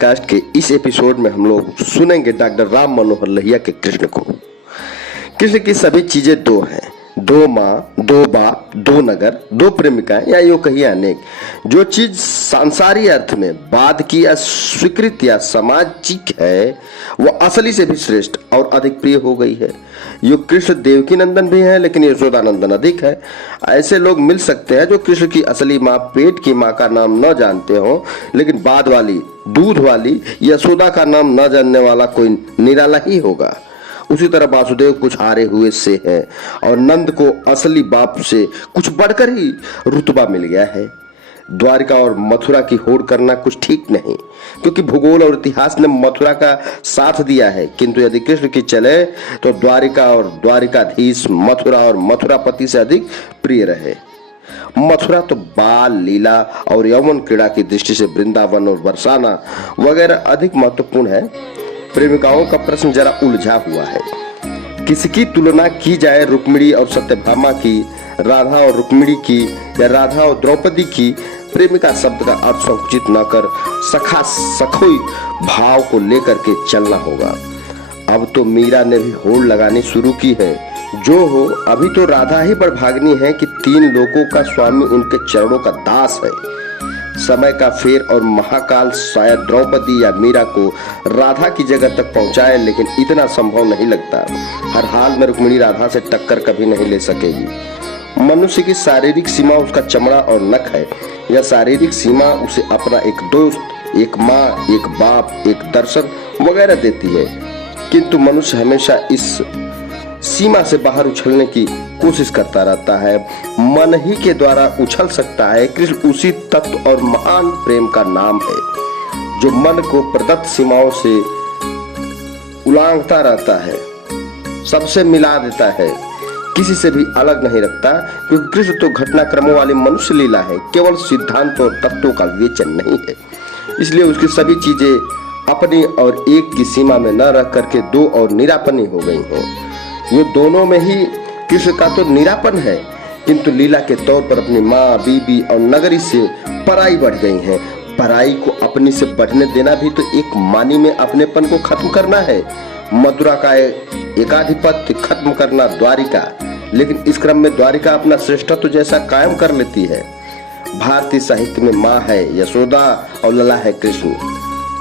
Podcast के इस episode में हम लोग सुनेंगे डॉक्टर राम मनोहर लोहिया के कृष्ण को। कृष्ण की सभी चीजें दो हैं, दो माँ, दो बाप, दो नगर, दो प्रेमिकाएं, या यूं कहिए अनेक। जो चीज सांसारी अर्थ में बाद की अस्वीकृत या सामाजिक है वो असली से भी श्रेष्ठ और अधिक प्रिय हो गई है। यो कृष्ण देवकी नंदन भी है लेकिन यशोदानंदन अधिक है। ऐसे लोग मिल सकते हैं जो कृष्ण की असली माँ पेट की माँ का नाम न जानते हो, लेकिन बाद वाली दूध वाली यशोदा का नाम न जानने वाला कोई निराला ही होगा। उसी तरह वासुदेव कुछ हारे हुए से है और नंद को असली बाप से कुछ बढ़कर ही रुतबा मिल गया है। द्वारिका और मथुरा की होड़ करना कुछ ठीक नहीं, क्योंकि भूगोल और इतिहास ने मथुरा का साथ दिया है, किंतु यदि कृष्ण की चले तो द्वारिका और द्वारिकाधीश मथुरा और मथुरापति से अधिक प्रिय रहे। मथुरा तो बाल लीला और यौवन क्रीड़ा की दृष्टि से वृंदावन और बरसाना वगैरह अधिक महत्वपूर्ण है। प्रेमिकाओं का प्रश्न जरा उलझा हुआ है। किसकी तुलना की जाए, रुक्मिणी और सत्यभामा की, राधा और रुक्मिणी की, या राधा और द्रौपदी की? प्रेमिका शब्द का अर्थ संकुचित न कर सखा सखोई भाव को लेकर के चलना होगा। अब तो मीरा ने भी होड़ लगानी शुरू की है। जो हो, अभी तो राधा ही बड़भाग्नी है कि तीन लोगों का स्वामी उनके चरणों का दास है। समय का फेर और महाकाल शायद द्रौपदी या मीरा को राधा की जगह तक पहुंचाए, लेकिन इतना संभव नहीं लगता। हर हाल में रुक्मिणी राधा से टक्कर कभी नहीं ले सकेगी। मनुष्य की शारीरिक सीमा उसका चमड़ा और नख है। यह शारीरिक सीमा उसे अपना एक दोस्त, एक माँ, एक बाप, एक दर्शन वगैरह देती है, किंतु मनुष्य हमेशा इस सीमा से बाहर उछलने की कोशिश करता रहता है। मन ही के द्वारा उछल सकता है। कृष्ण उसी तत्व और महान प्रेम का नाम है जो मन को प्रदत्त सीमाओं से उलांघता रहता है, सबसे मिला देता है, किसी से भी अलग नहीं रखता। क्योंकि कृष्ण तो घटनाक्रमों वाली मनुष्य लीला है, केवल सिद्धांत और तत्वों का विवेचन नहीं है। इसलिए उसकी सभी चीजें अपनी और एक की सीमा में न रख करके दो और निरापनी हो गई हो। ये दोनों में ही कृष्ण का तो निरापन है, किंतु लीला के तौर पर अपनी माँ, बीबी और नगरी से पराई बढ़ गई हैं। पराई को अपनी से बढ़ने देना भी तो एक मानी में अपनेपन को खत्म करना है। मथुरा का एकाधिपत्य खत्म करना द्वारिका, लेकिन इस क्रम में द्वारिका अपना श्रेष्ठत्व जैसा कायम कर लेती है। भारतीय साहित्य में माँ है यशोदा और लला है कृष्ण।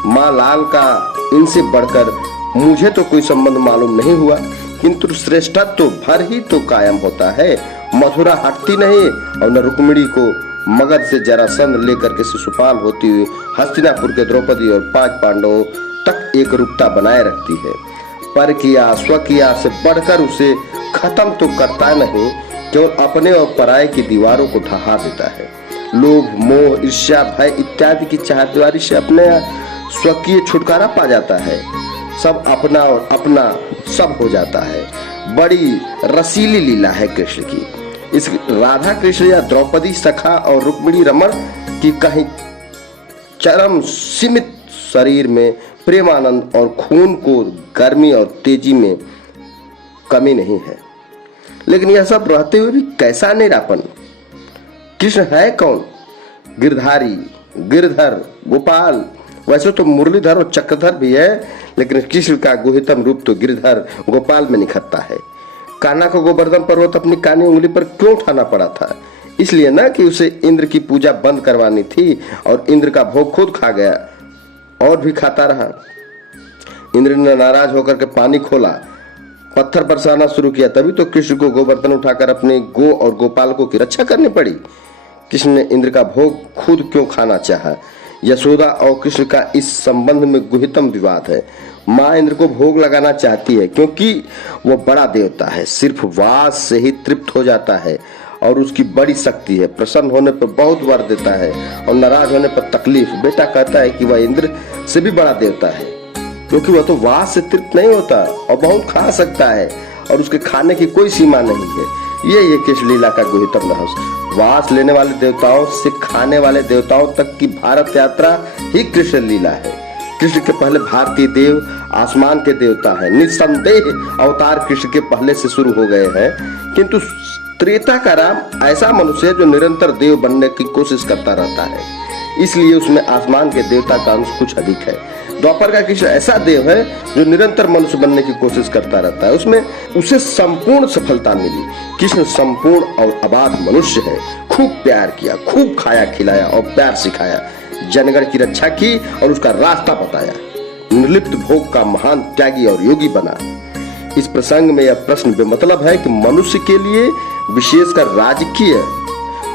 माँ लाल का इनसे बढ़कर मुझे तो कोई संबंध मालूम नहीं हुआ, किंतु श्रेष्ठत्व तो भर ही तो कायम होता है। मथुरा हटती नहीं और न रुक्मिणी को मगध से जरासंध लेकर के शिशुपाल होती हुई हस्तिनापुर के द्रौपदी और 5 पांडवों तक एक रूपता बनाए रखती है। पर किया स्वकिया से बढ़कर उसे खत्म तो करता नहीं, केवल अपने और पराये की दीवारों को ढहा देता है। लोभ, मोह, ईर्ष्या, भय इत्यादि की चारदीवारी से अपने स्वकीय छुटकारा पा जाता है। सब अपना और अपना सब हो जाता है। बड़ी रसीली लीला है कृष्ण की। इस राधा कृष्ण या द्रौपदी सखा और रुक्मिणी रमण की कहीं चरम सीमित शरीर में प्रेमानंद और खून को गर्मी और तेजी में कमी नहीं है, लेकिन यह सब रहते हुए भी कैसा निरापन। कृष्ण है कौन? गिरधारी, गिरधर, गोपाल। वैसे तो मुरलीधर और चक्रधर भी है, लेकिन कृष्ण का गुहितम रूप तो गिरधर गोपाल में निखरता है। कान्हा को गोवर्धन पर्वत अपनी कानी उंगली पर क्यों उठाना पड़ा था? इसलिए ना कि उसे इंद्र की पूजा बंद करवानी थी और इंद्र का भोग खुद खा गया और भी खाता रहा। इंद्र ने नाराज होकर के पानी खोला, पत्थर बरसाना शुरू किया, तभी तो कृष्ण को गोवर्धन उठाकर अपने गो और गोपालकों की रक्षा करनी पड़ी। कृष्ण ने इंद्र का भोग खुद क्यों खाना चाहा? यशोदा और कृष्ण का इस संबंध में गुहितम विवाद है। माँ इंद्र को भोग लगाना चाहती है क्योंकि वो बड़ा देवता है, सिर्फ वास से ही तृप्त हो जाता है और उसकी बड़ी शक्ति है। प्रसन्न होने पर बहुत वर देता है और नाराज होने पर तकलीफ। बेटा कहता है कि वह इंद्र से भी बड़ा देवता है, क्योंकि वह तो वास से तृप्त नहीं होता और बहुत खा सकता है और उसके खाने की कोई सीमा नहीं है। ये कृष्ण लीला का गुहितम रहस्य। वास लेने वाले देवताओं से खाने वाले देवताओं तक की भारत यात्रा ही कृष्ण लीला है। कृष्ण के पहले भारतीय देव आसमान के देवता है। निस्संदेह अवतार कृष्ण के पहले से शुरू हो गए हैं, किंतु त्रेता का राम ऐसा मनुष्य है जो निरंतर देव बनने की कोशिश करता रहता है। इसलिए उसमें आसमान के देवता का अंश कुछ अधिक है। द्वापर का कृष्ण ऐसा देव है जो निरंतर मनुष्य बनने की कोशिश करता रहता है, उसमें उसे संपूर्ण सफलता मिली। कृष्ण संपूर्ण और अबाध मनुष्य है, खूब प्यार किया, खूब खाया खिलाया और प्यार सिखाया, जनगण की रक्षा की और उसका रास्ता बताया, निर्लिप्त भोग का महान त्यागी और योगी बना। इस प्रसंग में यह प्रश्न बेमतलब है कि मनुष्य के लिए, विशेषकर राजकीय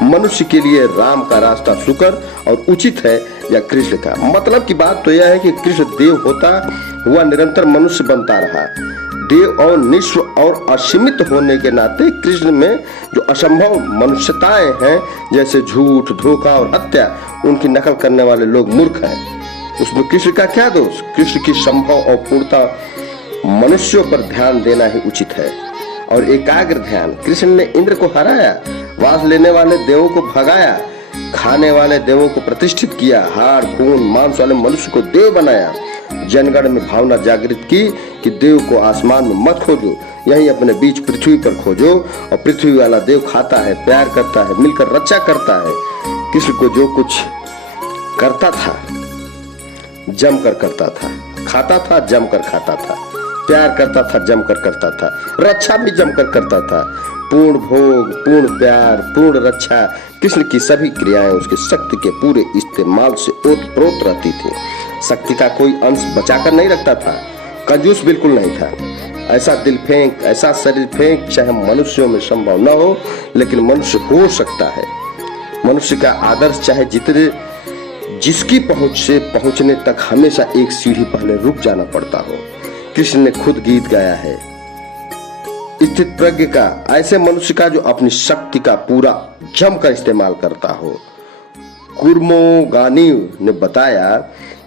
मनुष्य के लिए राम का रास्ता सुकर और उचित है या कृष्ण का। मतलब की बात तो यह है कि कृष्ण देव होता हुआ निरंतर मनुष्य बनता रहा। देव और निस्व और असीमित होने के नाते कृष्ण में जो असंभव मनुष्यताएं हैं, जैसे झूठ, धोखा और हत्या, उनकी नकल करने वाले लोग मूर्ख हैं। उसमें कृष्ण का क्या दोष? कृष्ण की संभव और पूर्णता मनुष्यों पर ध्यान देना ही उचित है और एकाग्र ध्यान। कृष्ण ने इंद्र को हराया, वास लेने वाले देवों को भगाया, खाने वाले देवों को प्रतिष्ठित किया, हाड़ खून मांस वाले मनुष्य को देव बनाया, जनगण में भावना जागृत की कि देव को आसमान में मत खोजो, यही अपने बीच पृथ्वी पर खोजो। और पृथ्वी वाला देव खाता है, प्यार करता है, मिलकर रक्षा करता है। कृष्ण को जो कुछ करता था जमकर करता था, खाता था जमकर खाता था, प्यार करता था जमकर करता था, रक्षा भी जमकर करता था। पूर्ण भोग, पूर्ण प्यार, पूर्ण रक्षा, कृष्ण की सभी क्रियाएं उसकी शक्ति के पूरे इस्तेमाल से ओतप्रोत रहती थी। शक्ति का कोई अंश बचाकर नहीं रखता था, कंजूस बिल्कुल नहीं था। ऐसा दिल फेंक, ऐसा शरीर फेंक चाहे मनुष्यों में संभव न हो, लेकिन मनुष्य हो सकता है। मनुष्य का आदर्श चाहे जितने जिसकी पहुंच से पहुंचने तक हमेशा एक सीढ़ी पहले रुक जाना पड़ता हो। कृष्ण ने खुद गीत गाया है स्थित प्रज्ञ का, ऐसे मनुष्य का जो अपनी शक्ति का पूरा जमकर इस्तेमाल करता हो। कुर्मो गानी ने बताया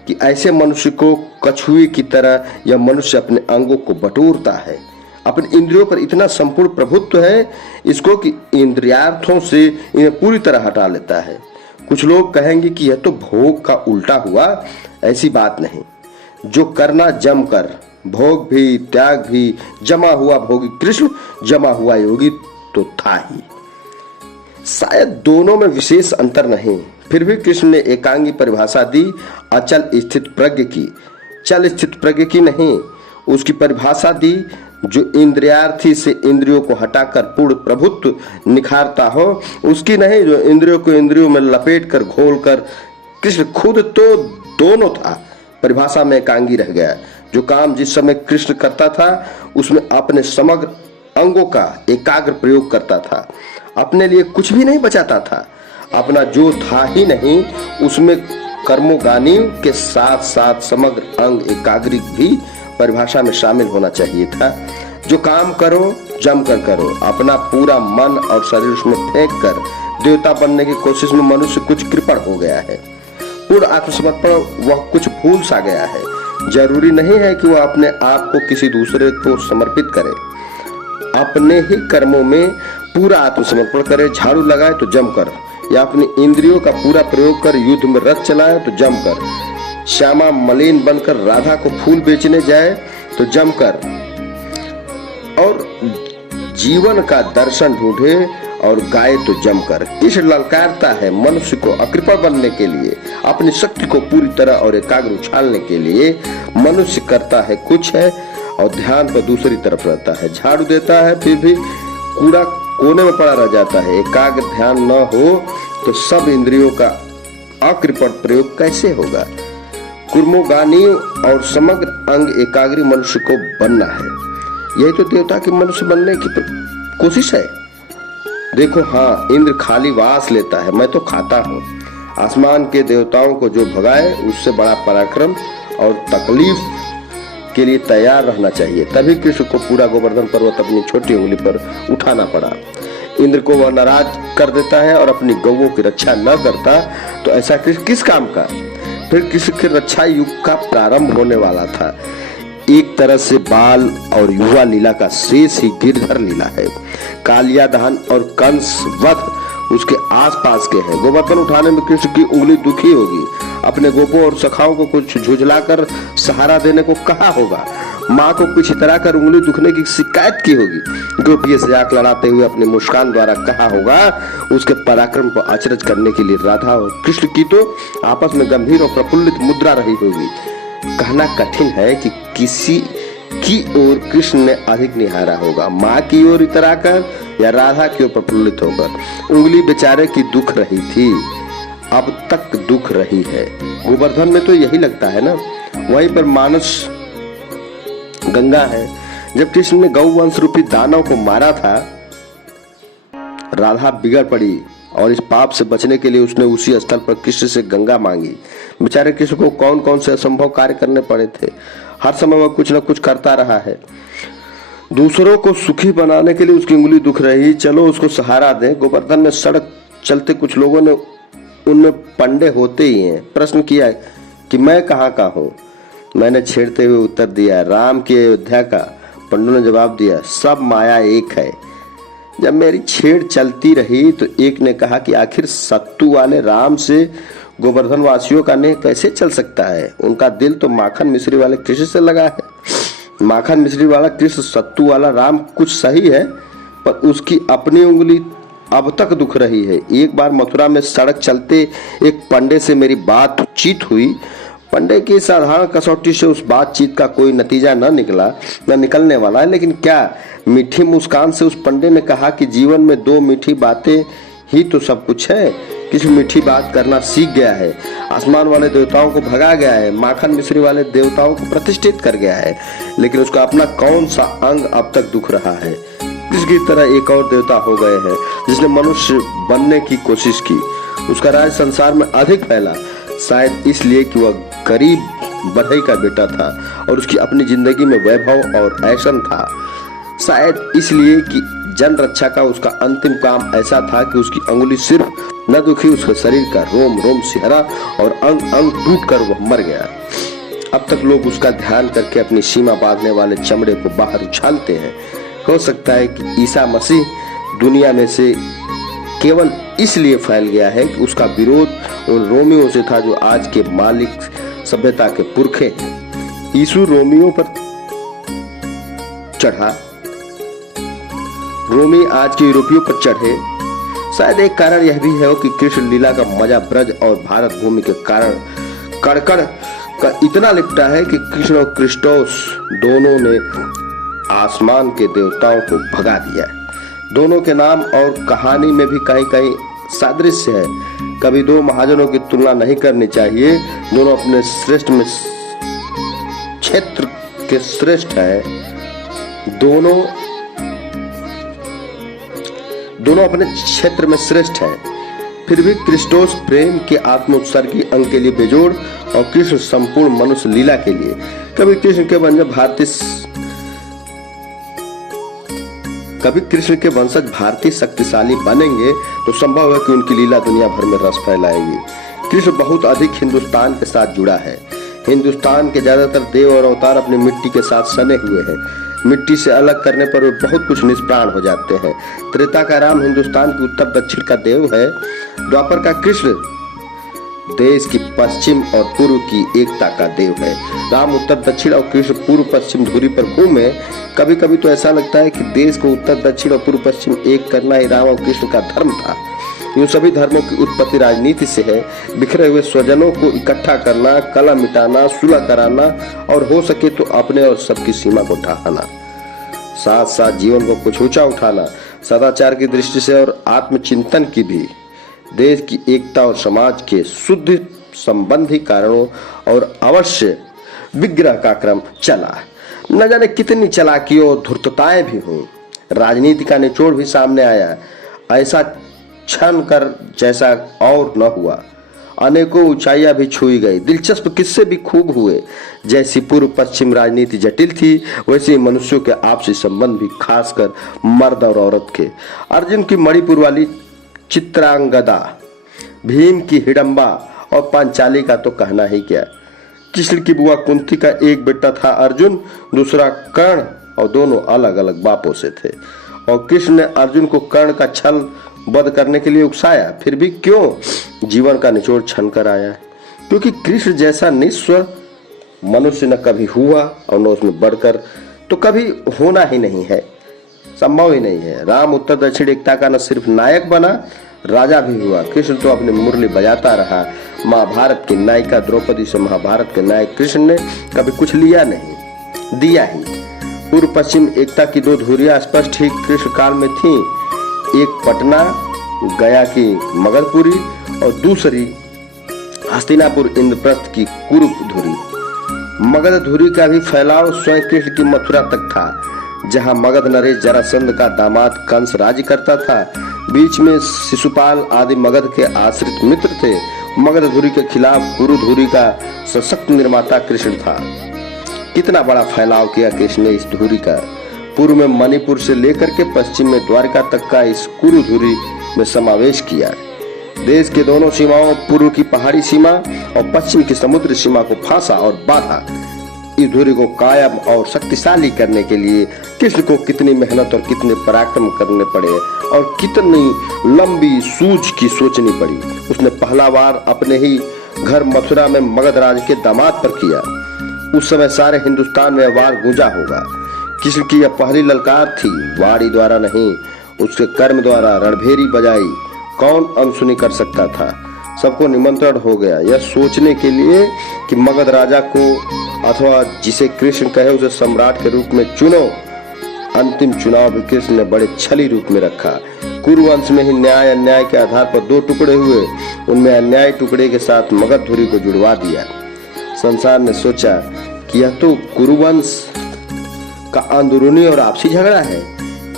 कि ऐसे मनुष्य को कछुए की तरह यह मनुष्य अपने अंगों को बटोरता है, अपने इंद्रियों पर इतना संपूर्ण प्रभुत्व है इसको कि इंद्रियार्थों से इन्हें पूरी तरह हटा लेता है। कुछ लोग कहेंगे कि यह तो भोग का उल्टा हुआ। ऐसी बात नहीं। जो करना जमकर, भोग भी त्याग भी, जमा हुआ भोगी कृष्ण, जमा हुआ योगी तो था ही। शायद दोनों में विशेष अंतर नहीं, फिर भी कृष्ण ने एकांगी परिभाषा दी अचल स्थित प्रज्ञ की, चल स्थित प्रज्ञ की नहीं। उसकी परिभाषा दी जो इंद्रियार्थी से इंद्रियों को हटाकर पूर्ण प्रभुत्व निखारता हो, उसकी नहीं जो इंद्रियों को इंद्रियों में लपेट कर घोल कर। कृष्ण खुद तो दोनों था, परिभाषा में एकांगी रह गया। जो काम जिस समय कृष्ण करता था उसमें अपने समग्र अंगों का एकाग्र प्रयोग करता था, अपने लिए कुछ भी नहीं बचाता था। अपना जो था ही नहीं उसमें कर्मोगानी के साथ साथ समग्र अंग एकाग्रिक भी परिभाषा में शामिल होना चाहिए था। जो काम करो जमकर करो, अपना पूरा मन और शरीर उसमें फेंक कर देवता बनने की कोशिश में मनुष्य कुछ कृपण हो गया है। पूर्ण आत्मसमर्पण वह कुछ भूल सा गया है। जरूरी नहीं है कि वह अपने आप को किसी दूसरे को समर्पित करे, अपने ही कर्मों में पूरा आत्मसमर्पण करे। झाड़ू लगाए तो जमकर, या अपनी इंद्रियों का पूरा प्रयोग कर युद्ध में रथ चलाए तो जमकर, श्यामा मलिन बनकर राधा को फूल बेचने जाए तो जमकर, और जीवन का दर्शन ढूंढे और गाए तो जमकर। इस ललकारता है मनुष्य को अकृपण बनने के लिए, अपनी शक्ति को पूरी तरह और एकाग्र उछालने के लिए। मनुष्य करता है कुछ है और ध्यान पर दूसरी तरफ रहता है। झाड़ू देता है फिर भी कूड़ा कोने में पड़ा रह जाता है। एकाग्र ध्यान न हो तो सब इंद्रियों का अकृपण प्रयोग कैसे होगा? कुर्मोगानी और समग्र अंग एकाग्री मनुष्य को बनना है। यही तो देवता के मनुष्य बनने की कोशिश है। देखो, हाँ, इंद्र खाली वास लेता है, मैं तो खाता हूँ। आसमान के देवताओं को जो भगाए उससे बड़ा पराक्रम और तकलीफ के लिए तैयार रहना चाहिए। तभी कृष्ण को पूरा गोवर्धन पर्वत अपनी छोटी उंगली पर उठाना पड़ा। इंद्र को वह नाराज कर देता है और अपनी गौओं की रक्षा न करता तो ऐसा कृष्ण किस काम का? फिर कृष्ण के रक्षा युग का प्रारंभ होने वाला था। एक तरह से बाल और युवा लीला का शेष ही गिरधर लीला है। कालिया दहन और कंस वध उसके आसपास के हैं। गोवर्धन उठाने में कृष्ण की उंगली दुखी होगी, अपने गोपों और सखाओं को कुछ झुझलाकर सहारा देने को कहा होगा, माँ को कुछ इतरा कर उंगली दुखने की शिकायत की होगी, गोपियों से आंख लड़ाते हुए अपनी मुस्कान द्वारा कहा होगा, उसके पराक्रम को अचरज करने के लिए राधा और कृष्ण की तो आपस में गंभीर और प्रफुल्लित मुद्रा रही होगी। कहना कठिन है कि किसी की ओर कृष्ण ने अधिक निहारा होगा, माँ की ओर इतरा कर या राधा की ओर प्रफुल्लित होकर। उंगली बेचारे की दुख रही थी, अब तक दुख रही है। गोवर्धन में तो यही लगता है ना। वहीं पर मानस गंगा है। जब कृष्ण ने गौवंश रूपी दानव को मारा था, राधा बिगड़ पड़ी और इस पाप से बचने के लिए उसने उसी स्थल पर कृष्ण से गंगा मांगी। बेचारे कृष्ण को कौन कौन से असंभव कार्य करने पड़े थे। हर समय वह कुछ न कुछ करता रहा है। दूसरों को सुखी बनाने के लिए उसकी उंगली दुख रही, चलो उसको सहारा दें। गोवर्धन में सड़क चलते कुछ लोगों ने उनमें पंडे होते ही हैं प्रश्न किया कि मैं कहाँ का हूँ। मैंने छेड़ते हुए उत्तर दिया, राम की अयोध्या का। पंडों ने जवाब दिया, सब माया एक है। जब मेरी छेड़ चलती रही तो एक ने कहा कि आखिर सत्तू वाले राम से गोवर्धन वासियों का नेह कैसे चल सकता है, उनका दिल तो माखन मिश्री वाले कृष्ण से लगा है। माखन मिश्री वाला कृष्ण, सत्तू वाला राम कुछ सही है, पर उसकी अपनी उंगली अब तक दुख रही है। एक बार मथुरा में सड़क चलते एक पंडे से मेरी बातचीत हुई। पंडे की साधारण कसौटी से उस बातचीत का कोई नतीजा न निकलने वाला है, लेकिन क्या मीठी मुस्कान से उस पंडे ने कहा कि जीवन में दो मीठी बातें ही तो सब कुछ है। किसी मीठी बात करना सीख गया है, आसमान वाले देवताओं को भगा गया है, माखन मिश्री वाले देवताओं को प्रतिष्ठित कर गया है, लेकिन उसका अपना कौन सा अंग अब तक दुख रहा है। इसकी तरह एक और देवता हो गए हैं जिसने मनुष्य बनने की कोशिश की। उसका राज संसार में अधिक फैला, शायद इसलिए कि वह गरीब बढ़ई का बेटा था और उसकी अपनी जिंदगी में वैभव और ऐशन था। शायद इसलिए कि जन रक्षा का उसका अंतिम काम ऐसा था कि उसकी अंगुली सिर्फ न दुखी, उसके शरीर का रोम रोम सिहरा और अंग अंग टूटकर वह मर गया। अब तक लोग उसका ध्यान करके अपनी सीमा बांधने वाले चमड़े को बाहर उछालते हैं। हो सकता है कि ईसा मसीह दुनिया में से केवल इसलिए फैल गया है कि उसका विरोध उन रोमियों से था जो आज के मालिक सभ्यता के पुरखे हैं। यीशु रोमियों पर चढ़ा, रोमी आज के यूरोपियों पर चढ़े। शायद एक कारण यह भी है कि कृष्ण लीला का मजा ब्रज और भारत भूमि के कारण कड़कड़ का इतना लिपटा है कि कृष्ण और क्रिस्टोस दोनों ने आसमान के देवताओं को भगा दिया। दोनों के नाम और कहानी में भी कहीं कहीं सादृश्य है। कभी दो महाजनों की तुलना नहीं करनी चाहिए, दोनों अपने श्रेष्ठ में क्षेत्र के श्रेष्ठ है। दोनों अपने क्षेत्र में श्रेष्ठ हैं। फिर भी क्रिस्टोस प्रेम के आत्मोत्सर्गी अंग के लिए बेजोड़ और कृष्ण संपूर्ण मनुष्य लीला के लिए। कभी कृष्ण के वंशज भारतीय शक्तिशाली बनेंगे तो संभव है कि उनकी लीला दुनिया भर में रस फैलाएगी। कृष्ण बहुत अधिक हिंदुस्तान के साथ जुड़ा है। हिंदुस्तान के ज्यादातर देव और अवतार अपनी मिट्टी के साथ सने हुए हैं। मिट्टी से अलग करने पर वे बहुत कुछ निष्प्राण हो जाते हैं। त्रेता का राम हिंदुस्तान की उत्तर दक्षिण का देव है। द्वापर का कृष्ण देश की पश्चिम और पूर्व की एकता का देव है। राम उत्तर दक्षिण और कृष्ण पूर्व पश्चिम धुरी पर घूमे। कभी कभी तो ऐसा लगता है कि देश को उत्तर दक्षिण और पूर्व पश्चिम एक करना ही राम और कृष्ण का धर्म था। इन सभी धर्मों की उत्पत्ति राजनीति से है। बिखरे हुए स्वजनों को इकट्ठा करना, कलह मिटाना, सुलह कराना और हो सके तो अपने और सबकी सीमा को ढाहना, साथ साथ जीवन को कुछ ऊंचा उठाना, सदाचार की दृष्टि से और आत्मचिंतन की भी। देश की एकता और समाज के शुद्ध संबंधी कारणों और अवश्य विग्रह का क्रम चला। न जाने कितनी चालाकियों और धूर्तताएं भी हुई। राजनीति का निचोड़ भी सामने आया, ऐसा क्षण कर जैसा और न हुआ। अनेकों ऊंचाइयां भी छुई गई। दिलचस्प किस्से भी खूब हुए। जैसी पूर्व पश्चिम राजनीति जटिल थी, वैसे मनुष्यों के आपसी संबंध भी, खासकर मर्द और औरत के। अर्जुन की मणिपुर वाली चित्रांगदा, भीम की हिडंबा और पांचाली का तो कहना ही क्या। कृष्ण की बुआ कुंती का एक बेटा था अर्जुन, दूसरा कर्ण, और दोनों अलग अलग बापों से थे। और कृष्ण ने अर्जुन को कर्ण का छल वध करने के लिए उकसाया, फिर भी क्यों जीवन का निचोड़ छन कर आया? क्योंकि कृष्ण जैसा निस्व मनुष्य न कभी हुआ और न उसमें बढ़कर तो कभी होना ही नहीं है, संभव ही नहीं है। राम उत्तर दक्षिण एकता का न सिर्फ नायक बना, राजा भी हुआ। कृष्ण तो अपनी मुरली बजाता रहा। महाभारत की नायिका द्रौपदी से महाभारत के नायक कृष्ण ने कभी कुछ लिया नहीं, दिया ही। पूर्व पश्चिम एकता की दो धुरियां स्पष्ट ही कृष्ण काल में थीं, एक पटना गया की मगधपुरी और दूसरी हस्तिनापुर इंद्रप्रस्थ की कुरुप धुरी। मगध धुरी का भी फैलाव स्वयं कृष्ण की मथुरा तक था, जहां मगध नरेश जरासंध का दामाद कंस राज्य करता था। बीच में शिशुपाल आदि मगध के आश्रित मित्र थे। मगध धुरी के खिलाफ कुरु धुरी का सशक्त निर्माता कृष्ण था। कितना बड़ा फैलाव किया कृष्ण ने इस धुरी का। पूर्व में मणिपुर से लेकर के पश्चिम में द्वारका तक का इस कुरु धुरी में समावेश किया। देश के दोनों सीमाओं, पूर्व की पहाड़ी सीमा और पश्चिम की समुद्र सीमा को फांसा और बांधा। इस धुरी को कायम और शक्तिशाली करने के लिए कृष्ण को कितनी मेहनत और कितने पराक्रम करने पड़े और कितनी लंबी सूझ की सोचनी पड़ी। उसने पहला बार अपने ही घर मथुरा में मगध राज के दामाद पर किया। उस समय सारे हिंदुस्तान में वार गूंजा होगा। कृष्ण की यह पहली ललकार थी, वाणी द्वारा नहीं, उसके कर्म द्वारा रणभेरी बजाई। कौन अनसुनी कर सकता था? सबको निमंत्रण हो गया यह सोचने के लिए कि मगध राजा को अथवा जिसे कृष्ण कहे उसे सम्राट के रूप में चुनो। अंतिम चुनाव भी कृष्ण ने बड़े छली रूप में रखा। कुरुवंश में ही न्याय अन्याय के आधार पर दो टुकड़े हुए, उनमें अन्याय टुकड़े के साथ मगध धुरी को जुड़वा दिया। संसार ने सोचा कि यह तो कुरुवंश का अंदरूनी और आपसी झगड़ा है।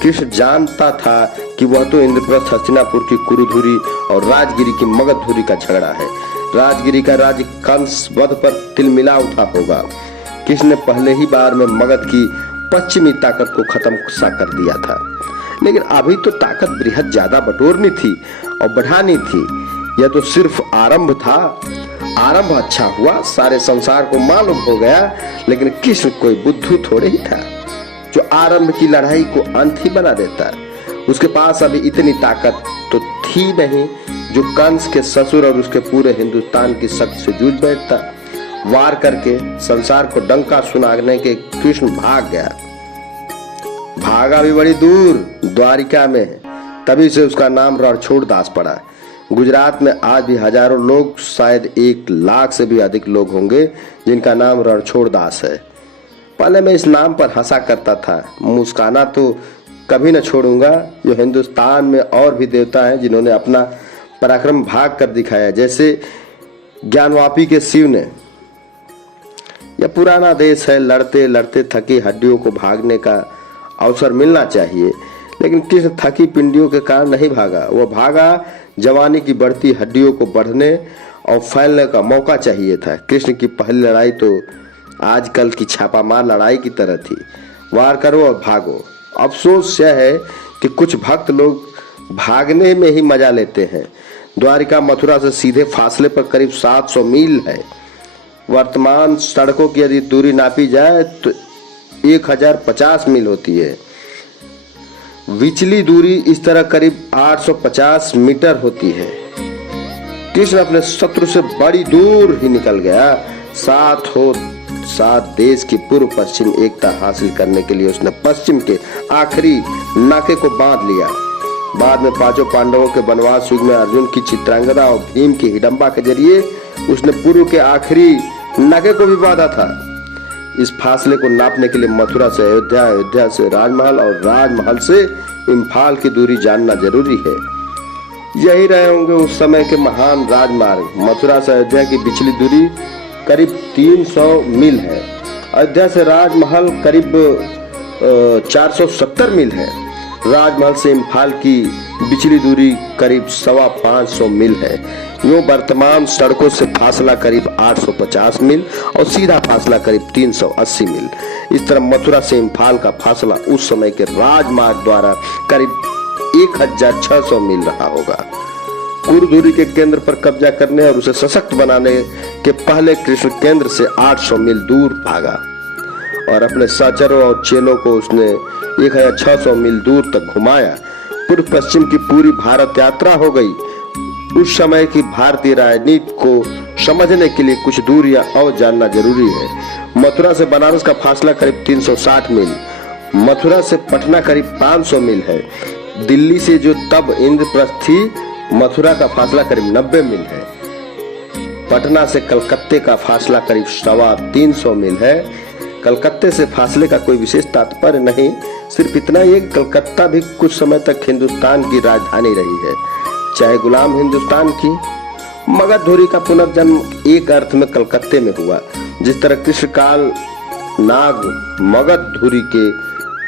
कृष्ण जानता था कि वह तो इंद्रप्रस्थ हस्तिनापुर की कुरुधुरी और राजगिरी की मगध धुरी का झगड़ा है। राजगिरी का राज्य कंस वध पर तिलमिला उठा होगा। कृष्ण ने पहले ही बार में मगध की पश्चिमी ताकत को खत्म सा कर दिया था, लेकिन अभी तो ताकत बृहद ज्यादा बटोरनी थी और बढ़ानी थी। यह तो सिर्फ आरंभ था। आरंभ अच्छा हुआ, सारे संसार को मालूम हो गया, लेकिन कृष्ण कोई बुद्धू थोड़े ही था जो आरंभ की लड़ाई को अंत ही बना देता। उसके पास अभी इतनी ताकत तो थी नहीं जो कंस के ससुर और उसके पूरे हिंदुस्तान की शक्ति से जूझ बैठता। वार करके संसार को डंका सुनाने के कृष्ण भाग गया। भागा भी बड़ी दूर, द्वारिका में। तभी से उसका नाम रणछोड़ दास पड़ा। गुजरात में आज भी हजारों लोग, शायद 1 लाख से भी अधिक लोग होंगे जिनका नाम रणछोड़ दास है। पहले मैं इस नाम पर हंसा करता था, मुस्काना तो कभी न छोड़ूंगा। जो हिंदुस्तान में और भी देवता हैं जिन्होंने अपना पराक्रम भाग कर दिखाया, जैसे ज्ञानवापी के शिव ने। यह पुराना देश है, लड़ते लड़ते थकी हड्डियों को भागने का अवसर मिलना चाहिए, लेकिन कृष्ण थकी पिंडियों के कारण नहीं भागा। वह भागा जवानी की बढ़ती हड्डियों को बढ़ने और फैलने का मौका चाहिए था। कृष्ण की पहली लड़ाई तो आजकल की छापामार लड़ाई की तरह थी, वार करो और भागो। अफसोस यह है कि कुछ भक्त लोग भागने में ही मजा लेते हैं। द्वारिका मथुरा से सीधे फासले पर करीब 700 मील है। वर्तमान सड़कों की यदि दूरी नापी जाए तो 1050 मील होती है। विचली दूरी इस तरह करीब 850 मीटर होती है। कृष्ण अपने शत्रु से बड़ी दूर ही निकल गया। साथ देश की पूर्व पश्चिम एकता हासिल करने के लिए उसने पश्चिम के आखिरी नाके को बांध लिया। बाद में 5 पांडवों के वनवास युग में अर्जुन की चित्रांगदा और भीम की हिडंबा के जरिए उसने पूर्व के आखिरी नाके को भी बांधा था। इस फासले को नापने के लिए मथुरा से अयोध्या, अयोध्या से राजमहल और राजमहल से इम्फाल की दूरी जानना जरूरी है। यही रहे होंगे उस समय के महान राजमार्ग। मथुरा से अयोध्या की पिछली दूरी करीब 300 मील है। अयोध्या से राजमहल करीब 470 मील है। राजमहल से इम्फाल की बिचली दूरी करीब 550 मील है। यूं वर्तमान सड़कों से फासला करीब 850 मील और सीधा फासला करीब 380 मील। इस तरह मथुरा से इम्फाल का फासला उस समय के राजमार्ग द्वारा करीब 1600 मील रहा होगा। कुरुधुरी के केंद्र पर कब्जा करने और उसे सशक्त बनाने के पहले कृष्ण केंद्र से 800 मील दूर भागा और अपने सहचरों और चेलों को उसने 1600 मील दूर तक घुमाया। पूर्व पश्चिम की पूरी भारत यात्रा हो गई। उस समय की भारतीय राजनीति को समझने के लिए कुछ दूरियां और जानना जरूरी है। मथुरा से बनारस का फासला करीब 360 मील, मथुरा से पटना करीब 500 मील है। दिल्ली से जो तब इंद्रप्रस्थ थी, मथुरा का फासला करीब 90 मील है। पटना से कलकत्ते का फासला करीब 350 मील है। कलकत्ते से फासले का कोई विशेष तात्पर्य नहीं, सिर्फ इतना ही कलकत्ता भी कुछ समय तक हिंदुस्तान की राजधानी रही है, चाहे गुलाम हिंदुस्तान की। मगधधुरी का पुनर्जन्म एक अर्थ में कलकत्ते में हुआ। जिस तरह कृष्णकाल नाग मगधधुरी के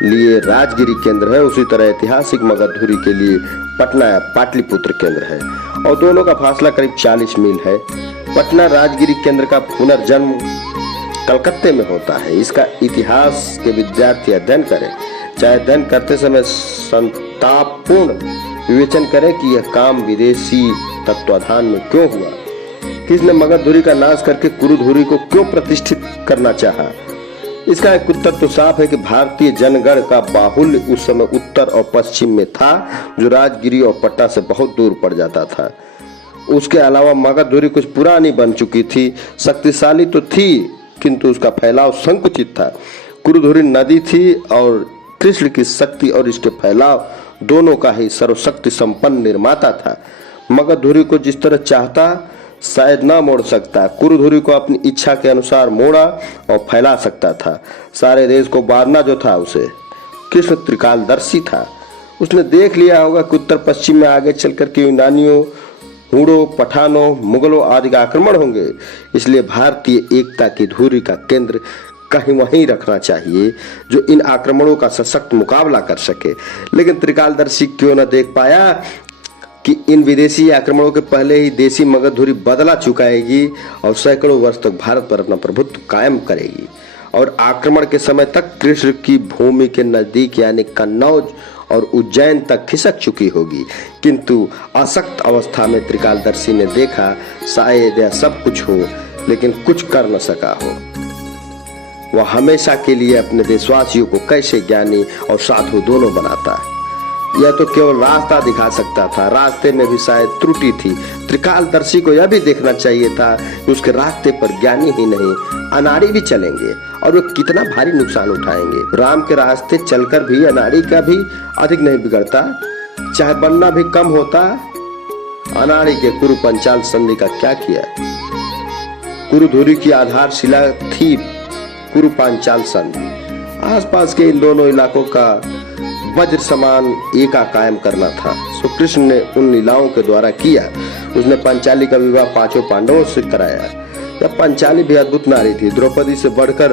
लिए राजगिरी केंद्र है, उसी तरह ऐतिहासिक मगधधुरी के लिए पटना या पाटलिपुत्र केंद्र है, और दोनों का फासला करीब 40 मील है। पटना राजगिरी केंद्र का पुनर्जन्म कलकत्ते में होता है। इसका इतिहास के विद्यार्थी अध्ययन करें, चाहे अध्ययन करते समय संतापपूर्ण विवेचन करें कि यह काम विदेशी तत्वाधान में क्यों हुआ, किसने मगधधुरी का नाश करके कुरुधुरी को क्यों प्रतिष्ठित करना चाहा। इसका एक उत्तर तो साफ है कि भारतीय जनगण का बाहुल्य उस समय उत्तर और पश्चिम में था, जो राजगिरी और पटना से बहुत दूर पड़ जाता था। उसके अलावा मगधधुरी कुछ पुरानी बन चुकी थी, शक्तिशाली तो थी किंतु उसका फैलाव संकुचित था। कुरुधुरी नदी थी और कृष्ण की शक्ति और इसके फैलाव दोनों का ही सर्वशक्ति संपन्न निर्माता था। मगधधुरी को जिस तरह चाहता शायद न मोड़ सकता, कुरुधुरी को अपनी इच्छा के अनुसार मोड़ा और फैला सकता था। सारे देश को बांधना जो था उसे। कृष्ण त्रिकालदर्शी था, उसने देख लिया होगा कि उत्तर पश्चिम में आगे चलकर के यूनानियों, हूणों, पठानों, मुगलों आदि का आक्रमण होंगे। इसलिए भारतीय एकता की धुरी का केंद्र कहीं वहीं रखना चाहिए, जो इन आक्रमणों का सशक्त मुकाबला कर सके। लेकिन त्रिकालदर्शी क्यों न देख पाया कि इन विदेशी आक्रमणों के पहले ही देसी मगधधुरी बदला चुकाएगी और सैकड़ों वर्ष तक भारत पर अपना प्रभुत्व कायम करेगी, और आक्रमण के समय तक कृष्ण की भूमि के नजदीक यानी कन्नौज और उज्जैन तक खिसक चुकी होगी। किंतु अशक्त अवस्था में त्रिकालदर्शी ने देखा शायद यह सब कुछ हो, लेकिन कुछ कर न सका हो। वह हमेशा के लिए अपने देशवासियों को कैसे ज्ञानी और साधु दोनों बनाता। यह तो केवल रास्ता दिखा सकता था, रास्ते में भी शायद त्रुटि थी। त्रिकालदर्शी को यह भी देखना चाहिए था कि उसके रास्ते पर ज्ञानी ही नहीं अनाड़ी भी चलेंगे और वे कितना भारी नुकसान उठाएंगे। राम के रास्ते चलकर भी अनाड़ी का भी अधिक नहीं बिगड़ता, चाहे बनना भी कम होता। अनाड़ी के कुरु पंचाल संधि का क्या किया? कुरुधुरी की आधारशिला थी कुरु पांचाल संधि। आसपास के इन दोनों इलाकों का वज्र समान एका कायम करना था, सो कृष्ण ने उन लीलाओं के द्वारा किया। उसने पंचाली का विवाह 5 पांडवों से कराया। यह पंचाली भी अद्भुत नारी थी, द्रौपदी से बढ़कर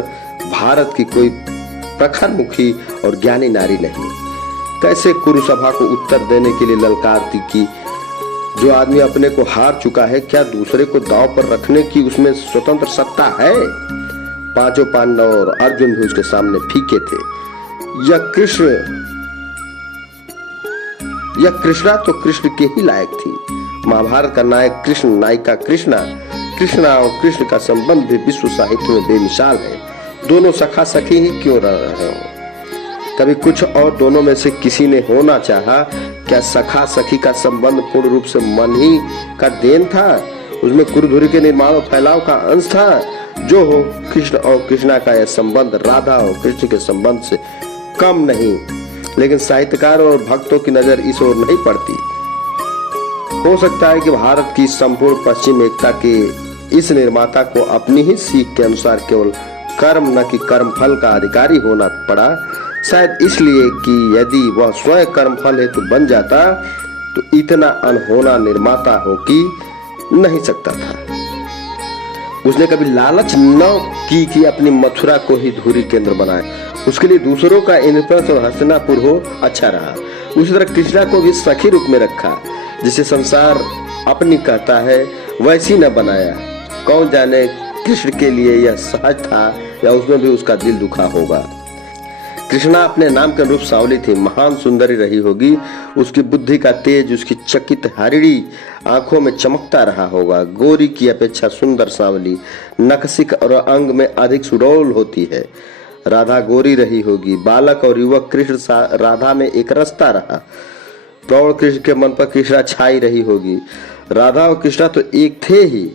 भारत की कोई प्रखर मुखी और ज्ञानी नारी नहीं। कैसे कुरुसभा को उत्तर देने के लिए ललकारती कि जो आदमी अपने को हार चुका है, क्या दूसरे को दांव पर रखने की उसमें स्वतंत्र सत्ता है? 5 पांडव और अर्जुन भी उसके सामने फीके थे। यह कृष्णा तो कृष्ण के ही लायक थी। महाभारत का नायक कृष्ण, नायिका कृष्णा और कृष्ण का संबंध भी विश्व साहित्य में बेमिसाल है। दोनों सखा सखी ही क्यों रह रहे हो? कभी कुछ और दोनों में से किसी ने होना चाहा? क्या सखा सखी का संबंध पूर्ण रूप से मन ही का देन था? उसमें कुरुधुरी के निर्माण और फैलाव का अंश था? जो हो, कृष्ण और कृष्णा का यह संबंध राधा और कृष्ण के संबंध से कम नहीं, लेकिन साहित्यकार और भक्तों की नजर इस ओर नहीं पड़ती। हो सकता है कि भारत की संपूर्ण पश्चिम एकता के इस निर्माता को अपनी ही सीख के अनुसार केवल कर्म न कि कर्मफल का अधिकारी होना पड़ा। शायद इसलिए कि यदि वह स्वयं कर्मफल हेतु बन जाता तो इतना अनहोना निर्माता हो कि नहीं सकता था। उसने कभी लालच न कि अपनी मथुरा को ही धुरी केंद्र बनाए। उसके लिए दूसरों का इंद्रप्रस्थ और हस्तिनापुर हो अच्छा रहा। उसी तरह कृष्णा को भी सखी रूप में रखा, जिसे संसार अपनी कहता है वैसी न बनाया। कौन जाने कृष्ण के लिए यह सहज था या उसमें भी उसका दिल दुखा होगा। कृष्णा अपने नाम के अनुरूप सांवली थी, महान सुंदरी रही होगी। उसकी बुद्धि का तेज उसकी चकित हरिणी आंखों में चमकता रहा होगा। गोरी की अपेक्षा सुंदर सांवली नखशिख और अंग में अधिक सुडौल होती है। राधा गोरी रही होगी। बालक और युवक कृष्ण राधा में एक रस्ता रहा। और कृष्ण के मन पर कृष्णा छाई रही होगी। राधा और कृष्णा तो एक थे ही।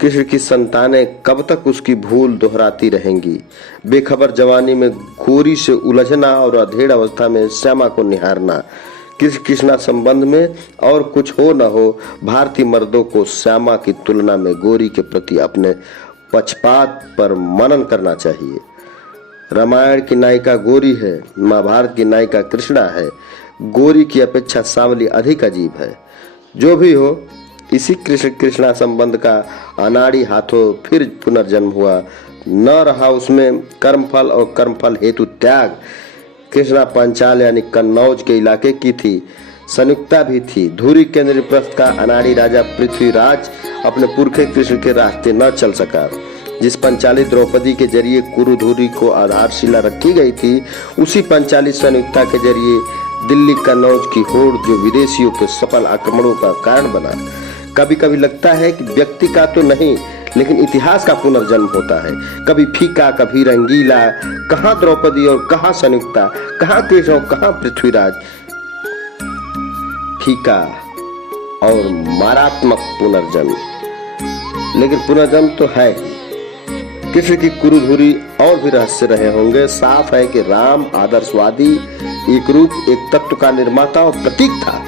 कृष्ण की संतानें कब तक उसकी भूल दोहराती रहेंगी। बेखबर जवानी में गोरी से उलझना और अधेड़ अवस्था में श्यामा को निहारना। कृष्ण कृष्णा संबंध में और कुछ हो न हो, भारतीय मर्दों को श्यामा की तुलना में गोरी के प्रति अपने पक्षपात पर मनन करना चाहिए। रामायण की नायिका गोरी है, महाभारत की नायिका कृष्णा है। गोरी की अपेक्षा सांवली अधिक अजीब है। जो भी हो, इसी कृष्ण कृष्णा संबंध का अनाड़ी हाथों फिर पुनर्जन्म हुआ। न रहा उसमें कर्मफल और कर्मफल हेतु त्याग। कृष्णा पंचाल यानी कन्नौज के इलाके की थी, संयुक्ता भी थी। धुरी के नृप्रस्थ का अनाड़ी राजा पृथ्वीराज अपने पुरखे कृष्ण के रास्ते न चल सका। जिस पंचाली द्रौपदी के जरिए कुरुधुरी को आधारशिला रखी गई थी, उसी पंचाली संयुक्ता के जरिए दिल्ली कन्नौज की होड़ जो विदेशियों के सफल आक्रमणों का कारण बना। कभी कभी लगता है कि व्यक्ति का तो नहीं, लेकिन इतिहास का पुनर्जन्म होता है। कभी फीका, कभी रंगीला। कहाँ द्रौपदी और कहाँ संयुक्ता, कहाँ कृष्ण और कहाँ पृथ्वीराज। फीका और मारात्मक पुनर्जन्म, लेकिन पुनर्जन्म तो है ही। कृष्ण की कुरुधुरी और भी रहस्य रहे होंगे। साफ है कि राम आदर्शवादी, एक रूप, एक तत्व का निर्माता और प्रतीक था।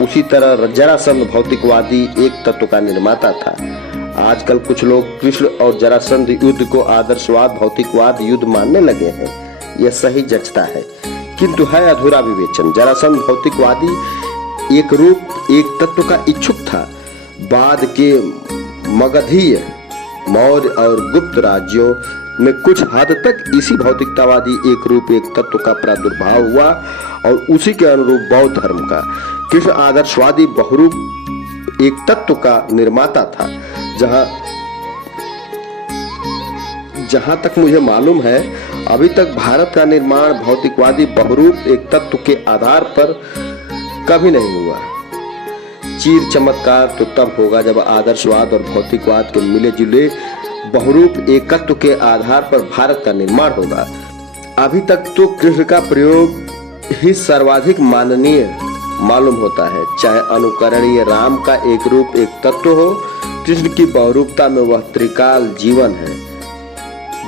उसी तरह जरासंध भौतिकवादी, एक तत्व का निर्माता था। आजकल कुछ लोग कृष्ण और जरासंध युद्ध को आदर्शवाद भौतिकवाद युद्ध मानने लगे हैं। यह सही जचता है, किंतु है अधूरा विवेचन। जरासंध भौतिकवादी, एक रूप, एक तत्व का इच्छुक था। बाद के मगधीय, मौर्य और गुप्त राज्यों में कुछ हद तक इसी भौतिकतावादी एक रूप एक तत्व का प्रादुर्भाव हुआ और उसी के अनुरूप बौद्ध धर्म का। कृष्ण आदर्शवादी बहुरूप एक तत्व का निर्माता था। जहां तक मुझे मालूम है, अभी तक भारत का निर्माण भौतिकवादी बहुरूप एक तत्व के आधार पर कभी नहीं हुआ। चीर चमत्कार तो तब होगा जब आदर्शवाद और भौतिकवाद के मिले जुले बहुरूप एकत्व के आधार पर भारत का निर्माण होगा। अभी तक तो कृष्ण का प्रयोग ही सर्वाधिक माननीय मालूम होता है। चाहे अनुकरणीय राम का एक रूप एक तत्व हो, कृष्ण की बहुरूपता में वह त्रिकाल जीवन है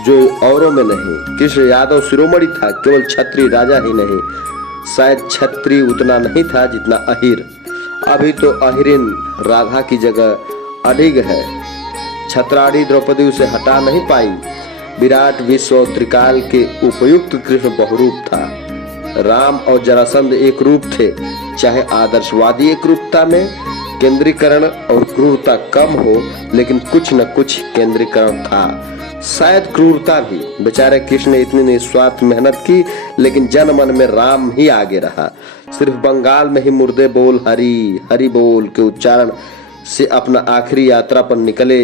जो औरों में नहीं। कृष्ण यादव शिरोमणि था, केवल क्षत्रिय राजा ही नहीं, शायद क्षत्रिय उतना नहीं था जितना अहिर। अभी तो अहिरिन राधा की जगह अडिग है। छत्राड़ी द्रौपदी उसे हटा नहीं पाई। विराट विश्व और त्रिकाल के उपयुक्त कृष्ण बहुरूप था। राम और जरासंध एक रूप थे। चाहे आदर्शवादी एक रूपता में केंद्रीकरण और क्रूरता कम हो, लेकिन कुछ न कुछ केंद्रीकरण था। शायद क्रूरता भी। बेचारे कृष्ण ने इतनी निस्वार्थ मेहनत की, लेकिन जन मन में राम ही आगे रहा। सिर्फ बंगाल में ही मुर्दे बोल हरि हरि बोल के उच्चारण से अपना आखिरी यात्रा पर निकले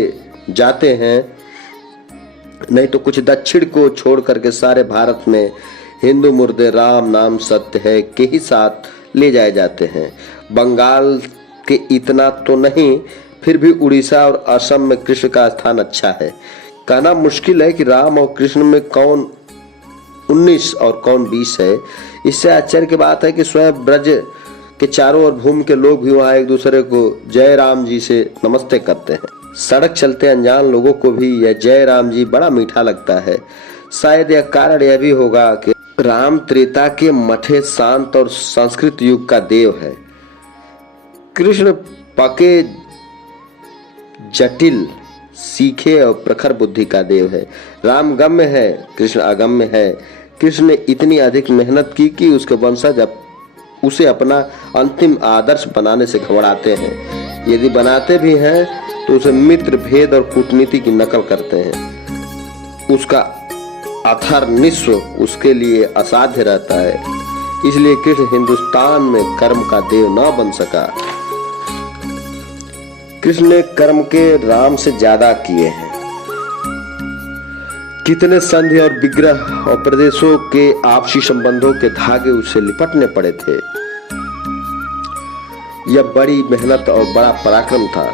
जाते हैं। नहीं तो कुछ दक्षिण को छोड़ करके सारे भारत में हिंदू मुर्दे राम नाम सत्य है के ही साथ ले जाए जाते हैं। बंगाल के इतना तो नहीं, फिर भी उड़ीसा और असम में कृष्ण का स्थान अच्छा है। कहना मुश्किल है कि राम और कृष्ण में कौन 19 और कौन 20 है। इससे आश्चर्य की बात है कि स्वयं ब्रज के चारों ओर भूमि के लोग भी वहां एक दूसरे को जय राम जी से नमस्ते करते हैं। सड़क चलते अनजान लोगों को भी यह जय राम जी बड़ा मीठा लगता है। शायद यह कारण यह भी होगा कि राम त्रेता के मठे शांत और संस्कृत युग का देव है। कृष्ण पके जटिल, सीखे और प्रखर बुद्धि का देव है। राम गम्य है, कृष्ण अगम्य है। कृष्ण ने इतनी अधिक मेहनत की कि उसके वंशज उसे अपना अंतिम आदर्श बनाने से घबराते हैं। यदि बनाते भी हैं तो उसे मित्र भेद और कूटनीति की नकल करते हैं। उसका अथर निस्व उसके लिए असाध्य रहता है। इसलिए कृष्ण हिंदुस्तान में कर्म का देव न बन सका। कृष्ण ने कर्म के राम से ज्यादा किए हैं। कितने संधि और विग्रह और प्रदेशों के आपसी संबंधों के धागे उसे लिपटने पड़े थे। यह बड़ी मेहनत और बड़ा पराक्रम था।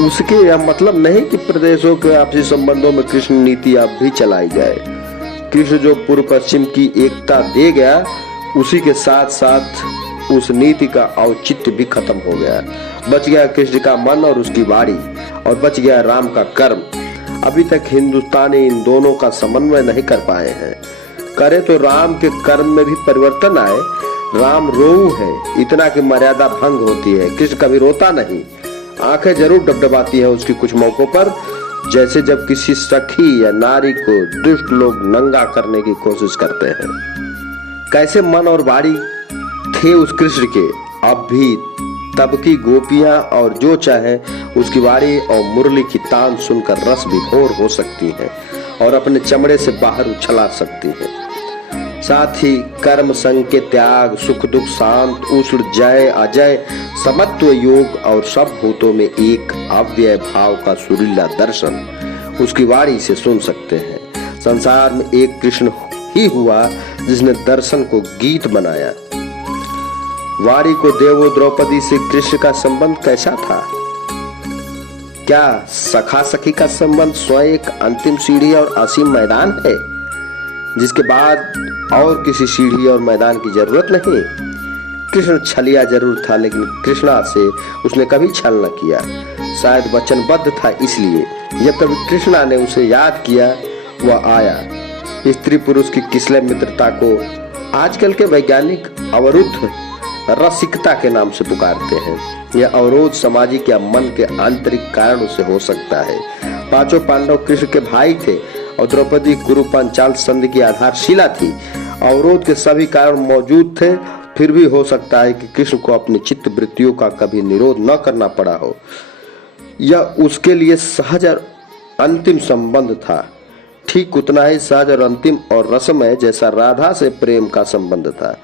उसके यह मतलब नहीं कि प्रदेशों के आपसी संबंधों में कृष्ण नीति अब भी चलाई जाए। कृष्ण जो पूर्व पश्चिम की एकता दे गया, उसी के साथ साथ उस नीति का औचित्य भी खत्म हो गया। बच गया कृष्ण का मन और उसकी वाणी, और बच गया राम का कर्म। अभी तक हिंदुस्तानी इन दोनों का समन्वय नहीं कर पाए हैं। करे तो राम के कर्म में भी परिवर्तन आए। राम रोऊ है, इतना कि मर्यादा भंग होती है। कृष्ण कभी रोता नहीं, आंखें जरूर डबडबाती है उसकी कुछ मौकों पर, जैसे जब किसी सखी या नारी को दुष्ट लोग नंगा करने की कोशिश करते हैं। कैसे मन और वाणी थे उस कृष्ण के, अब भी तब की गोपियां और जो चाहे उसकी वाणी और मुरली की तान सुनकर रस विभोर हो सकती हैं और अपने चमड़े से बाहर उछला सकती हैं। साथ ही कर्म संग के त्याग, सुख दुख शांत, उष्ण जय अजय, समत्व योग और सब भूतों में एक अव्यय भाव का सुरीला दर्शन उसकी वाणी से सुन सकते हैं। संसार में एक कृष्ण ही हुआ जिसने दर्शन को गीत बनाया। वाणी को देवो द्रौपदी से कृष्ण का संबंध कैसा था? क्या सखा सखी का संबंध स्वयं एक अंतिम सीढ़ी और असीम मैदान है, जिसके बाद और किसी सीढ़ी और मैदान की जरूरत नहीं? कृष्ण छलिया जरूर था, लेकिन कृष्णा से उसने कभी छल न किया। शायद वचनबद्ध था, इसलिए जब कभी कृष्णा ने उसे याद किया वह आया। स्त्री पुरुष की किसलय मित्रता को आजकल के वैज्ञानिक अवरुद्ध रसिकता के नाम से पुकारते हैं। यह अवरोध सामाजिक या मन के आंतरिक कारणों से हो सकता है। पांचों पांडव कृष्ण के भाई थे और द्रौपदी कुरु पांचाल संधि की आधारशिला थी। अवरोध के सभी कारण मौजूद थे, फिर भी हो सकता है कि कृष्ण को अपनी चित्त वृत्तियों का कभी निरोध न करना पड़ा हो। यह उसके लिए सहज और अंतिम संबंध था, ठीक उतना ही सहज और अंतिम और रसमय जैसा राधा से प्रेम का संबंध था।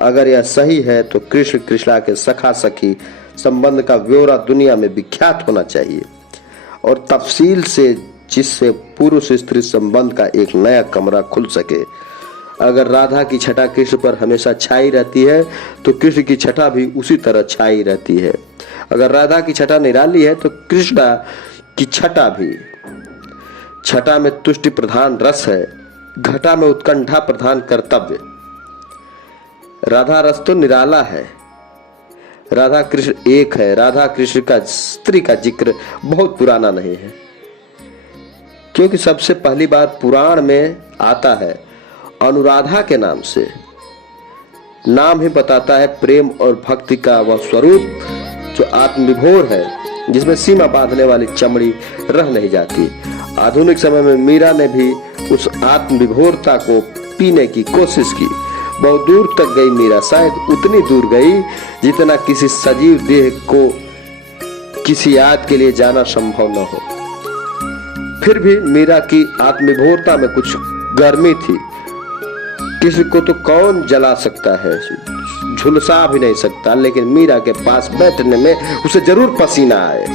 अगर यह सही है तो कृष्ण कृष्णा के सखा सखी संबंध का ब्यौरा दुनिया में विख्यात होना चाहिए, और तफसील से, जिससे पुरुष स्त्री संबंध का एक नया कमरा खुल सके। अगर राधा की छटा कृष्ण पर हमेशा छाई रहती है तो कृष्ण की छटा भी उसी तरह छाई रहती है। अगर राधा की छटा निराली है तो कृष्णा की छटा भी। छटा में तुष्टि प्रधान रस है, घटा में उत्कंठा प्रधान कर्तव्य। राधा रस तो निराला है, राधा कृष्ण एक है। राधा कृष्ण का स्त्री का जिक्र बहुत पुराना नहीं है, क्योंकि सबसे पहली बार पुराण में आता है अनुराधा के नाम से। नाम ही बताता है प्रेम और भक्ति का वह स्वरूप जो आत्मविभोर है, जिसमें सीमा बांधने वाली चमड़ी रह नहीं जाती। आधुनिक समय में मीरा ने भी उस आत्मविभोरता को पीने की कोशिश की। बहुत दूर तक गई मीरा, शायद उतनी दूर गई जितना किसी सजीव देह को किसी याद के लिए जाना संभव न हो। फिर भी मीरा की आत्मविभोरता में कुछ गर्मी थी। किसी को तो कौन जला सकता है, झुलसा भी नहीं सकता, लेकिन मीरा के पास बैठने में उसे जरूर पसीना आए।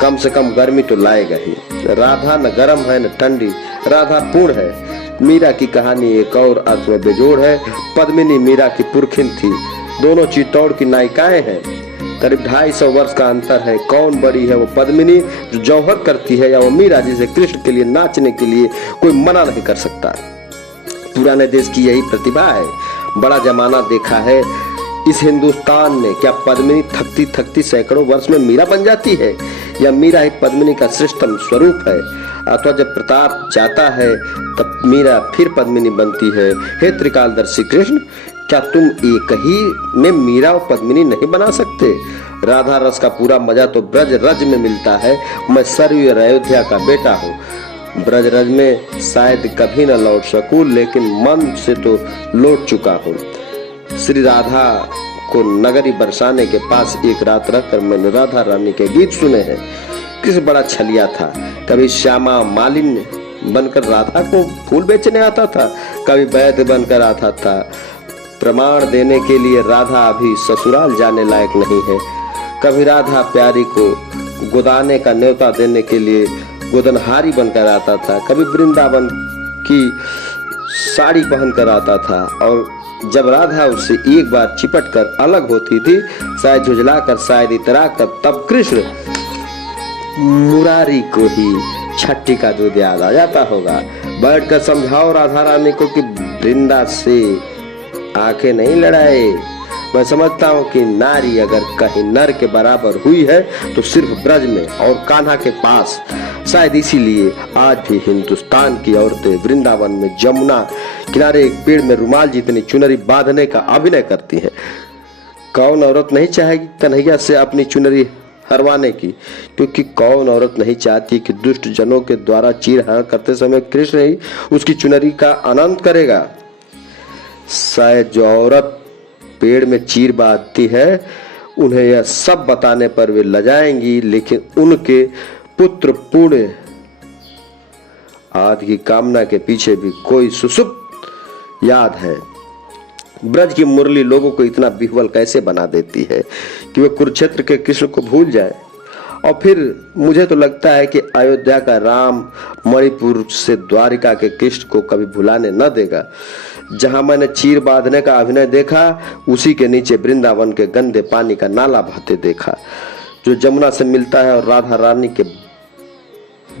कम से कम गर्मी तो लाएगा ही। राधा न गर्म है न ठंडी, राधा पूर्ण है। मीरा की कहानी एक और अर्थ में बेजोड़ है। पद्मिनी मीरा की पुरखिन थी, दोनों चित्तौड़ की नायिकाएं हैं। करीब 250 वर्ष का अंतर है। कौन बड़ी है, वो पद्मिनी जो जौहर करती है, या वो मीरा जिसे कृष्ण के लिए नाचने के लिए कोई मना नहीं कर सकता। पुराने देश की यही प्रतिभा है। बड़ा जमाना देखा है इस हिंदुस्तान में। क्या पद्मिनी थकती थकती सैकड़ों वर्ष में मीरा बन जाती है, या मीरा ही पद्मिनी का श्रेष्ठतम स्वरूप है? अथवा जब प्रताप जाता है तब मीरा फिर पद्मिनी बनती है। हे त्रिकालदर्शी कृष्ण, क्या तुम एक ही में मीरा और पद्मिनी नहीं बना सकते? राधा रस का पूरा मजा तो ब्रज रज में मिलता है। मैं सरयू अयोध्या का बेटा हूँ। ब्रज रज में शायद कभी न लौट सकूं, लेकिन मन से तो लौट चुका हूँ। श्री राधा को नगरी बरसाने के पास एक रात रहकर मैंने राधा रानी के गीत सुने हैं। कृष्ण बड़ा छलिया था। कभी श्यामा मालिन बनकर राधा को फूल बेचने आता था, कभी वैद्य बनकर आता था। प्रमाण देने के लिए राधा अभी ससुराल जाने लायक नहीं है। कभी राधा प्यारी को गोदाने का न्योता देने के लिए गोदनहारी बनकर आता था, कभी वृंदावन की साड़ी पहनकर आता था, और जब राधा उससे एक बार चिपट कर अलग होती थी, शायद झुझलाकर, शायद इतराकर, तब कृष्ण मुरारी को ही छठी का दूध याद आ जाता होगा। बैठकर समझाओ राधा रानी को कि वृंदा से आंखें नहीं लड़ाए, मैं समझता हूँ कि नारी अगर कहीं नर के बराबर हुई है तो सिर्फ ब्रज में और कान्हा के पास। शायद इसीलिए आज भी हिंदुस्तान की औरतें वृंदावन में जमुना किनारे एक पेड़ में रुमाल जितनी चुनरी बांधने का अभिनय करती हैं। कौन औरत नहीं चाहेगी कन्हैया से अपनी चुनरी हरवाने की, क्योंकि कौन औरत नहीं चाहती कि दुष्ट जनों के द्वारा चीरहरण करते समय कृष्ण ही उसकी चुनरी का आनंद करेगा। शायद जो औरत पेड़ में चीर बांधती है उन्हें यह सब बताने पर वे लजाएंगी, लेकिन उनके पुत्र पुण्य आदि की कामना के पीछे भी कोई सुसुप्त याद है। ब्रज की मुरली लोगों को इतना विह्वल कैसे बना देती है कि वे कुरुक्षेत्र के कृष्ण को भूल जाए। और फिर मुझे तो लगता है कि अयोध्या का राम मणिपुर से द्वारिका के कृष्ण को कभी भुलाने न देगा। जहां मैंने चीर बांधने का अभिनय देखा उसी के नीचे वृंदावन के गंदे पानी का नाला बहते देखा, जो जमुना से मिलता है और राधा रानी के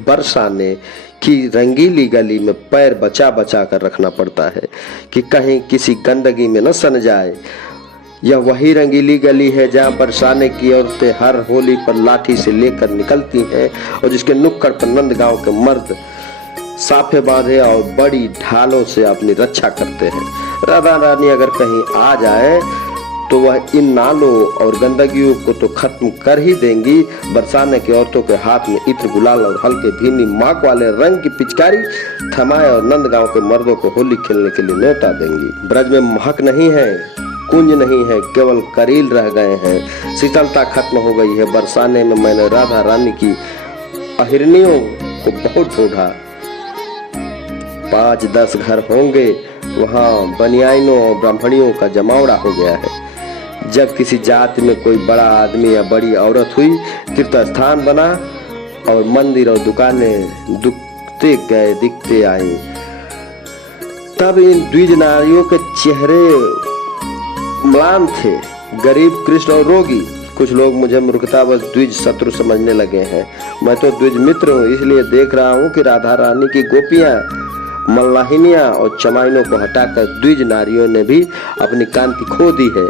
बरसाने की रंगीली गली में पैर बचा बचा कर रखना पड़ता है कि कहीं किसी गंदगी में न सन जाए। यह वही रंगीली गली है जहां बरसाने की औरतें हर होली पर लाठी से लेकर निकलती हैं और जिसके नुक्कड़ पर नंदगांव के मर्द साफे बांधे और बड़ी ढालों से अपनी रक्षा करते हैं। राधा रानी अगर कहीं आ जाए तो वह इन नालों और गंदगियों को तो खत्म कर ही देंगी। बरसाने की औरतों के हाथ में इत्र गुलाल और हल्के भीनी महक वाले रंग की पिचकारी थमाए और नंदगांव के मर्दों को होली खेलने के लिए न्योता देंगी। ब्रज में महक नहीं है, कुंज नहीं है, केवल करील रह गए हैं। शीतलता खत्म हो गई है। बरसाने में मैंने राधा रानी की अहिरनियों को बहुत ढूंढा। 5-10 घर होंगे, वहाँ बनियाइनों और ब्राह्मणियों का जमावड़ा हो गया है। जब किसी जाति में कोई बड़ा आदमी या बड़ी औरत हुई, तीर्थ स्थान बना और मंदिर और दुकानें दिखते आई, तब इन द्विज नारियों के चेहरे म्लान थे, गरीब, कृष्ण और रोगी। कुछ लोग मुझे मूर्खतावश द्विज शत्रु समझने लगे हैं। मैं तो द्विज मित्र हूँ, इसलिए देख रहा हूँ कि राधा रानी की गोपियां, मल्लाहिनियां और चमाइनों को हटाकर द्विज नारियों ने भी अपनी कांति खो दी है।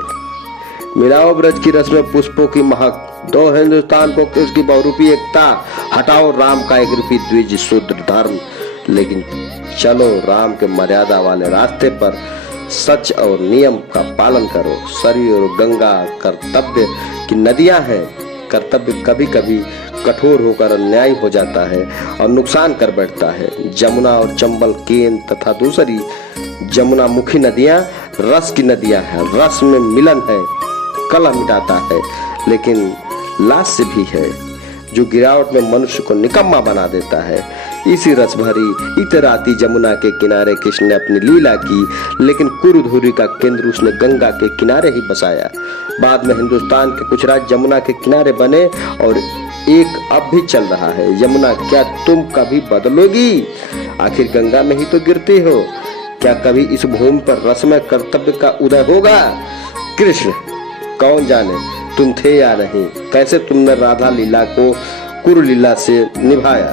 मिलाओ ब्रज की रस्म में पुष्पों की महक, दो हिंदुस्तान को उसकी बहुरूपी एकता, हटाओ राम का एक रूपी द्विज शूद्र धर्म, लेकिन चलो राम के मर्यादा वाले रास्ते पर, सच और नियम का पालन करो। सरयू और गंगा कर्तव्य की नदियां हैं। कर्तव्य कभी कभी कठोर होकर अन्यायी हो जाता है और नुकसान कर बैठता है। जमुना और चंबल, केन तथा दूसरी जमुना मुखी नदियां रस की नदियां हैं। रस में मिलन है, कलह मिटाता है, लेकिन लास्य भी है जो गिरावट में मनुष्य को निकम्मा बना देता है। इसी रस भरी इतराती जमुना के किनारे कृष्ण ने अपनी लीला की, लेकिन कुरुधुरी का केंद्र उसने गंगा के किनारे ही बसाया। बाद में हिंदुस्तान के कुछ राज्य जमुना के किनारे बने और एक अब भी चल रहा है। यमुना, क्या तुम कभी बदलोगी? आखिर गंगा में ही तो गिरती हो। क्या कभी इस भूमि पर रसमय कर्तव्य का उदय होगा? कृष्ण, कौन जाने तुम थे या नहीं, कैसे तुमने राधा लीला को कुरु लीला से निभाया।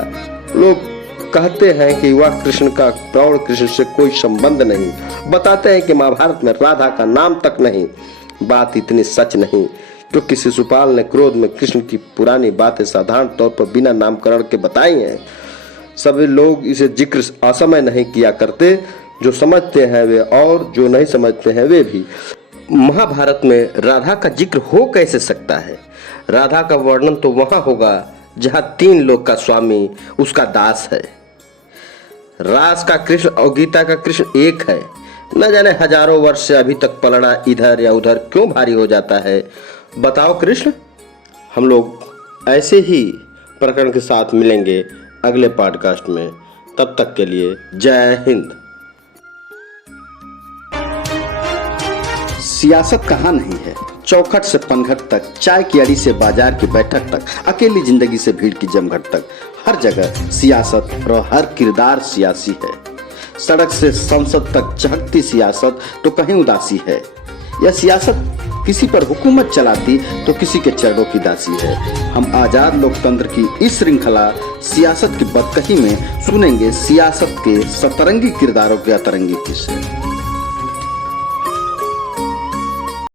लोग कहते हैं कि वह कृष्ण का प्रौढ़ कृष्ण से कोई संबंध नहीं। बताते हैं कि महाभारत में राधा का नाम तक नहीं। बात इतनी सच नहीं, क्योंकि शिशुपाल ने क्रोध में कृष्ण की पुरानी बातें साधारण तौर पर बिना नामकरण के बताई हैं। सभी लोग इसे जिक्र असमय नहीं किया करते। जो समझते हैं वे और जो नहीं समझते हैं वे भी। महाभारत में राधा का जिक्र हो कैसे सकता है? राधा का वर्णन तो वहां होगा जहां 3 लोक का स्वामी उसका दास है। रास का कृष्ण और गीता का कृष्ण एक है। न जाने हजारों वर्ष से अभी तक पलड़ा इधर या उधर क्यों भारी हो जाता है। बताओ कृष्ण। हम लोग ऐसे ही प्रकरण के साथ मिलेंगे अगले पॉडकास्ट में। तब तक के लिए जय हिंद। सियासत कहाँ नहीं है। चौखट से पनघट तक, चाय की अड़ी से बाजार की बैठक तक, अकेली जिंदगी से भीड़ की जमघट तक, हर जगह सियासत और हर किरदार सियासी है। सड़क से संसद तक चहकती सियासत तो कहीं उदासी है। यह सियासत किसी पर हुकूमत चलाती तो किसी के चरणों की दासी है। हम आजाद लोकतंत्र की इस श्रृंखला सियासत की बदकही में सुनेंगे सियासत के सतरंगी किरदारों के अतरंगी किस्से।